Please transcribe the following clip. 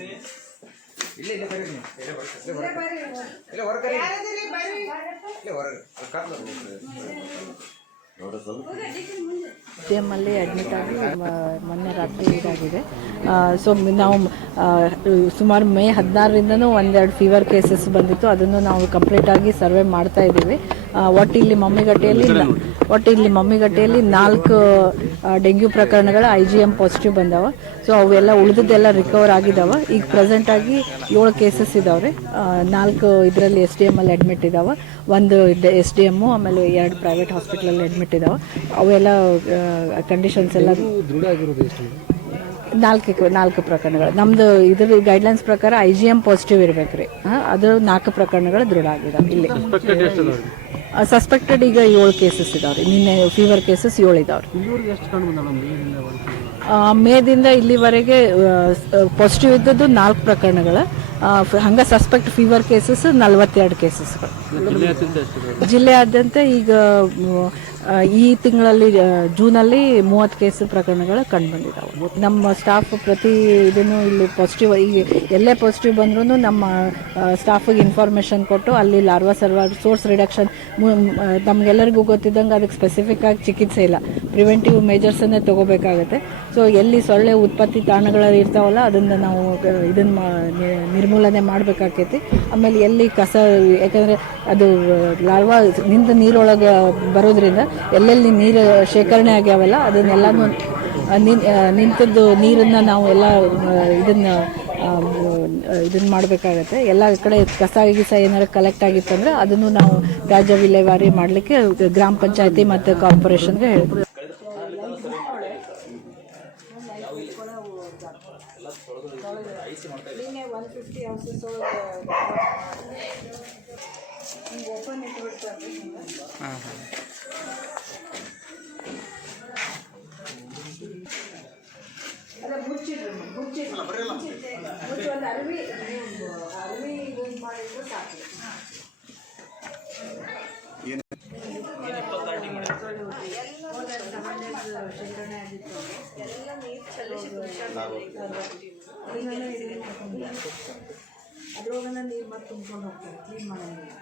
Gracias. ಇಲ್ಲ ಇಲ್ಲ ಬರ್ರಿ ನೀವು. ಇಲ್ಲ ಹೊರಗೆ ಇಲ್ಲ ಹೊರಗೆ ಅಡ್ಮಿಟ್ ಆಗಿ ಮೊನ್ನೆ ರಾತ್ರಿ ಇದಾಗಿದೆ. ಸೊ ನಾವು ಸುಮಾರು ಮೇ ಹದಿನಾರರಿಂದನೂ ಒಂದೆರಡು ಫೀವರ್ ಕೇಸಸ್ ಬಂದಿತ್ತು. ಅದನ್ನು ನಾವು ಕಂಪ್ಲೀಟಾಗಿ ಸರ್ವೆ ಮಾಡ್ತಾ ಇದ್ದೀವಿ. ಒಟ್ಟು ಇಲ್ಲಿ ಮಮ್ಮಿಗಟ್ಟೆಯಲ್ಲಿ ಗಟ್ಟೆಯಲ್ಲಿ ಒಟ್ಟು ಇಲ್ಲಿ ಮಮ್ಮಿಗಟ್ಟೆಯಲ್ಲಿ ನಾಲ್ಕು ಡೆಂಗ್ಯೂ ಪ್ರಕರಣಗಳ ಐ ಜಿ ಎಂ ಪಾಸಿಟಿವ್ ಬಂದಾವ. ಸೊ ಅವೆಲ್ಲ ಉಳಿದದ್ದೆಲ್ಲ ರಿಕವರ್ ಆಗಿದಾವ. ಈಗ ಪ್ರೆಸೆಂಟ್ ಆಗಿ ಏಳು ಕೇಸಸ್ ಇದಾವ್ರಿ. ನಾಲ್ಕು ಇದರಲ್ಲಿ ಎಸ್ ಡಿ ಎಂ ಅಲ್ಲಿ ಅಡ್ಮಿಟ್ ಇದಾವ. ಒಂದು ಎಸ್ ಡಿ ಎಮ್ಮು ಆಮೇಲೆ ಎರಡು ಪ್ರೈವೇಟ್ ಹಾಸ್ಪಿಟಲಲ್ಲಿ ಅಡ್ಮಿಟ್ ಇದಾವ. ಅವೆಲ್ಲ ಕಂಡೀಷನ್ಸ್ ಎಲ್ಲ ನಾಲ್ಕು ನಾಲ್ಕು ಪ್ರಕರಣಗಳು. ನಮ್ದು ಇದ್ರ ಗೈಡ್ಲೈನ್ಸ್ ಪ್ರಕಾರ ಐ ಜಿ ಎಂ ಪಾಸಿಟಿವ್ ಇರ್ಬೇಕ್ರಿ. ರೀ ಅದು ನಾಲ್ಕು ಪ್ರಕರಣಗಳು ದೃಢ ಆಗಿದೆ ಇಲ್ಲಿ. ಸಸ್ಪೆಕ್ಟೆಡ್ ಈಗ ಏಳು ಕೇಸಸ್ ಇದಾವ್ರಿ. ನಿನ್ನೆ ಫೀವರ್ ಕೇಸಸ್ ಏಳು ಇದಾವ್ರಿ ಮೇದಿಂದ ಇಲ್ಲಿವರೆಗೆ ಪಾಸಿಟಿವ್ ಇದ್ದದ್ದು ನಾಲ್ಕು ಪ್ರಕರಣಗಳು. ಹಂಗ ಸಸ್ಪೆಕ್ಟ್ ಫೀವರ್ ಕೇಸಸ್ ನಲವತ್ತೆರಡು ಕೇಸಸ್ಗಳು ಜಿಲ್ಲೆಯಾದ್ಯಂತ ಈಗ ಈ ತಿಂಗಳಲ್ಲಿ ಜೂನಲ್ಲಿ ಮೂವತ್ತು ಕೇಸ್ ಪ್ರಕರಣಗಳು ಕಂಡುಬಂದಿದ್ದಾವೆ. ನಮ್ಮ ಸ್ಟಾಫ್ ಪ್ರತಿ ಇದನ್ನು ಇಲ್ಲಿ ಪಾಸಿಟಿವ್ ಈಗ ಎಲ್ಲೇ ಪಾಸಿಟಿವ್ ಬಂದ್ರೂ ನಮ್ಮ ಸ್ಟಾಫಿಗೆ ಇನ್ಫಾರ್ಮೇಷನ್ ಕೊಟ್ಟು ಅಲ್ಲಿ ಲಾರ್ವಾ ಸರ್ವಾರ್ ಸೋರ್ಸ್ ರಿಡಕ್ಷನ್ ನಮಗೆಲ್ಲರಿಗೂ ಗೊತ್ತಿದ್ದಂಗೆ ಅದಕ್ಕೆ ಸ್ಪೆಸಿಫಿಕ್ ಆಗಿ ಚಿಕಿತ್ಸೆ ಇಲ್ಲ. ಪ್ರಿವೆಂಟಿವ್ ಮೇಜರ್ಸನ್ನೇ ತಗೋಬೇಕಾಗತ್ತೆ. ಸೊ ಎಲ್ಲಿ ಸೊಳ್ಳೆ ಉತ್ಪತ್ತಿ ತಾಣಗಳಲ್ಲಿ ಇರ್ತಾವಲ್ಲ, ಅದನ್ನು ನಾವು ಇದನ್ನು ನಿರ್ಮೂಲನೆ ಮಾಡಬೇಕಾಕೈತಿ. ಆಮೇಲೆ ಎಲ್ಲಿ ಕಸ, ಯಾಕಂದರೆ ಅದು ಲಾರ್ವಾ ನಿಂತ ನೀರೊಳಗೆ ಬರೋದ್ರಿಂದ ಎಲ್ಲೆಲ್ಲಿ ನೀರು ಶೇಖರಣೆ ಆಗ್ಯಾವಲ್ಲ, ಅದನ್ನೆಲ್ಲನೂ ನಿನ್ ನಿಂತದ್ದು ನೀರನ್ನು ನಾವು ಎಲ್ಲ ಇದನ್ನು ಇದನ್ನ ಮಾಡಬೇಕಾಗತ್ತೆ. ಎಲ್ಲ ಕಡೆ ಕಸ ಗಿಸ ಏನಾರು ಕಲೆಕ್ಟ್ ಆಗಿತ್ತಂದ್ರೆ ಅದನ್ನು ನಾವು ತ್ಯಾಜ್ಯ ವಿಲೇವಾರಿ ಮಾಡಲಿಕ್ಕೆ ಗ್ರಾಮ ಪಂಚಾಯತಿ ಮತ್ತು ಕಾರ್ಪೊರೇಷನ್ಗೆ ಹೇಳ್ತೀವಿ. ಹಿಂಗೆ ಓಪನ್ ಇಟ್ಬಿಟ್ಟು ಅಂದರೆ ಹಿಂಗೆ ಹಾಂ ಹಾಂ ಅಲ್ಲ ಮುಚ್ಚಿಡ್ರಿ ಮುಚ್ಚಿಡ್ರಿ ಮುಚ್ಚಿ ಒಂದು ಯೂಸ್ ಮಾಡಿದ್ರು ಸಾಕು ಏನು ಶೇಖರಣೆ ಆಗಿತ್ತು ಎಲ್ಲ ನೀರು ಚಲಿಸಿ ಅದ್ರೊಳಗನ ನೀರು ಮತ್ತೆ ತುಂಬ್ಕೊಂಡು ಹೋಗ್ತಾರೆ ಕ್ಲೀನ್ ಮಾಡೋಂಗಿಲ್ಲ.